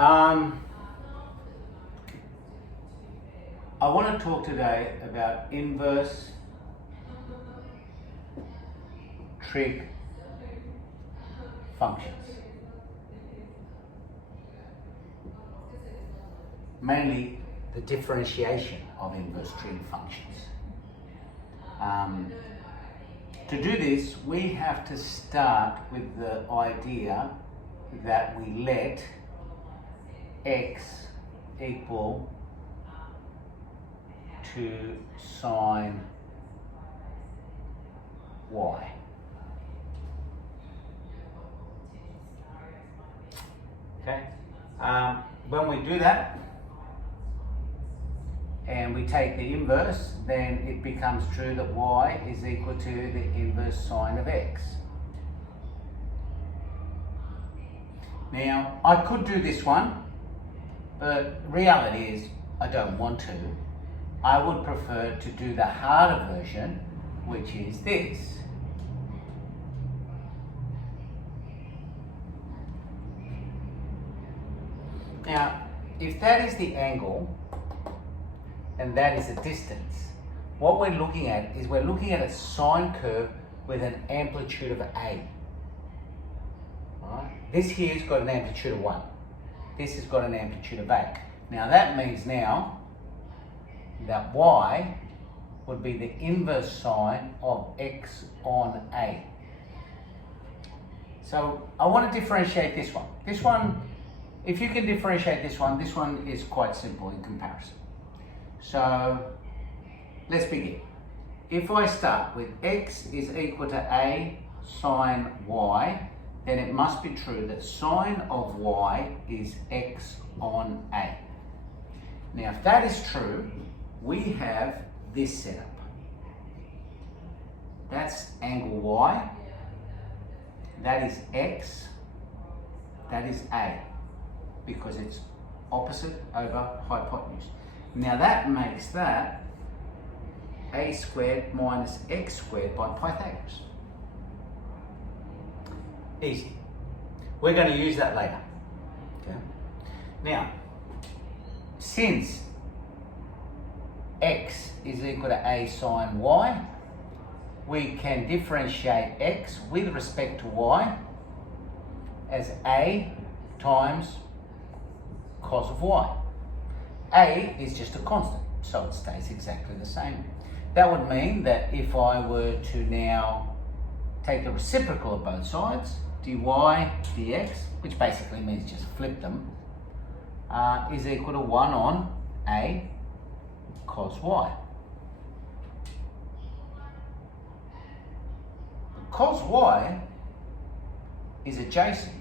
I want to talk today about inverse trig functions. Mainly the differentiation of inverse trig functions. To do this, we have to start with the idea that we let x equal to sine y. Okay. When we do that and we take the inverse, then it becomes true that y is equal to the inverse sine of x. Now, I could do this one, but reality is I don't want to. I would prefer to do the harder version, which is this. Now, if that is the angle, and that is the distance, what we're looking at is we're looking at a sine curve with an amplitude of A. Right? This here's got an amplitude of 1. This has got an amplitude of A. Now that means now that y would be the inverse sine of x on A. So I want to differentiate this one. This one, if you can differentiate this one is quite simple in comparison. So let's begin. If I start with x is equal to A sine y, then it must be true that sine of y is x on A. Now if that is true, we have this setup. That's angle y, that is x, that is A, because it's opposite over hypotenuse. Now that makes that A squared minus x squared by Pythagoras. Easy. We're going to use that later. Okay. Now, since x is equal to A sine y, we can differentiate x with respect to y as A times cos of y. A is just a constant, so it stays exactly the same. That would mean that if I were to now take the reciprocal of both sides, dy dx, which basically means just flip them, is equal to 1 on A cos y. Cos y is adjacent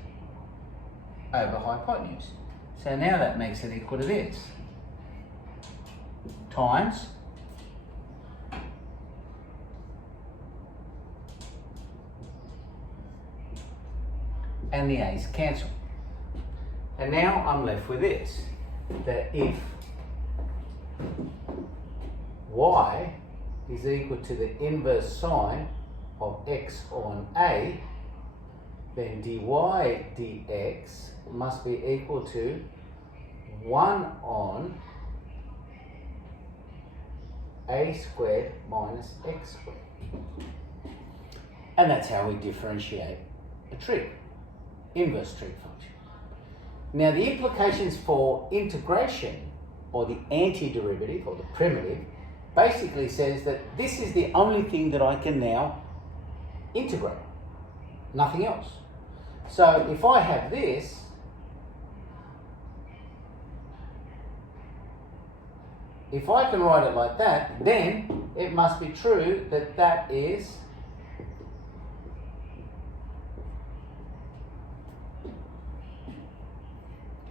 over hypotenuse. So now that makes it equal to this, times and the a's cancel. And now I'm left with this, that if y is equal to the inverse sine of x on A, then dy dx must be equal to 1 on A squared minus x squared. And that's how we differentiate a trig, inverse trig function. Now the implications for integration, or the antiderivative, or the primitive, basically says that this is the only thing that I can now integrate, nothing else. So if I have this, if I can write it like that, then it must be true that that is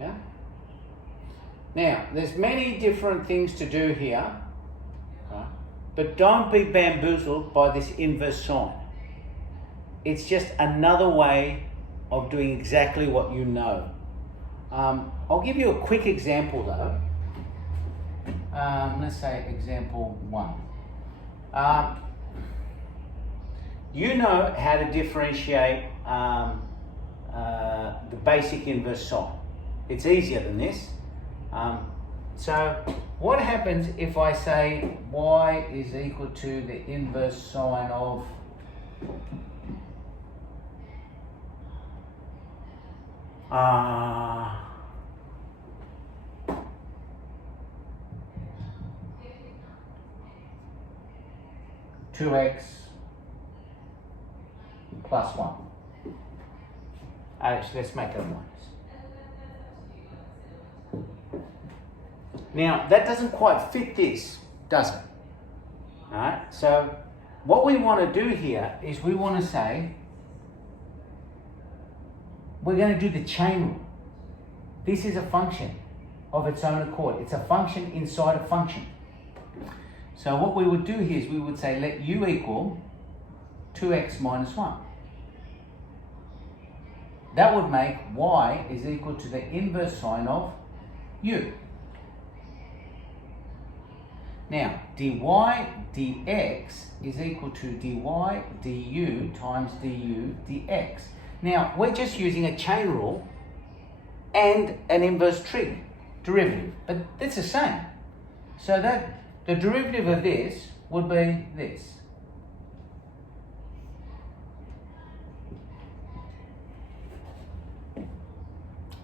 okay. Now, there's many different things to do here, right? But don't be bamboozled by this inverse sine. It's just another way of doing exactly what you know. I'll give you a quick example though. Let's say example 1. You know how to differentiate the basic inverse sine. It's easier than this. So what happens if I say y is equal to the inverse sine of 2x plus 1. Actually, let's make it a minus. Now, that doesn't quite fit this, does it? Alright, so what we want to do here is we want to say, we're going to do the chain rule. This is a function of its own accord. It's a function inside a function. So what we would do here is we would say let u equal 2x minus 1. That would make y is equal to the inverse sine of u. Now, dy dx is equal to dy du times du dx. Now, we're just using a chain rule and an inverse trig derivative, but it's the same. So that the derivative of this would be this.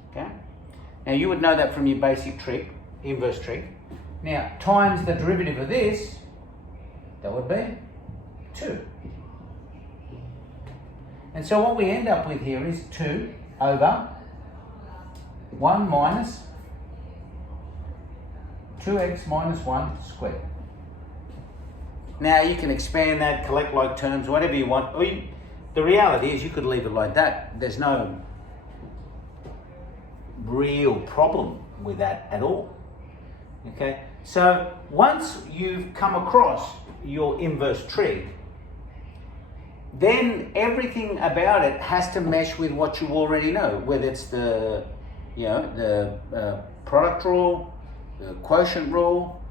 Okay? Now, you would know that from your basic trig, inverse trig. Now, times the derivative of this, that would be 2. And so what we end up with here is 2 over 1 minus 2x minus 1 squared. Now, you can expand that, collect like terms, whatever you want. The reality is you could leave it like that. There's no real problem with that at all. Okay, so once you've come across your inverse trig, then everything about it has to mesh with what you already know, whether it's the, product rule, the quotient rule,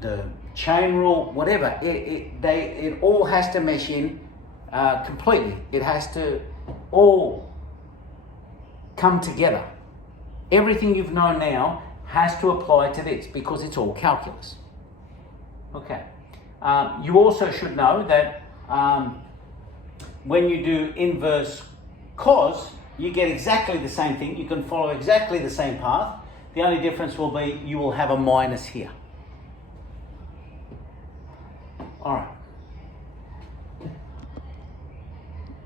the chain rule, whatever. It all has to mesh in completely. It has to all come together. Everything you've known now has to apply to this because it's all calculus. Okay. You also should know that when you do inverse cos, you get exactly the same thing. You can follow exactly the same path. The only difference will be you will have a minus here.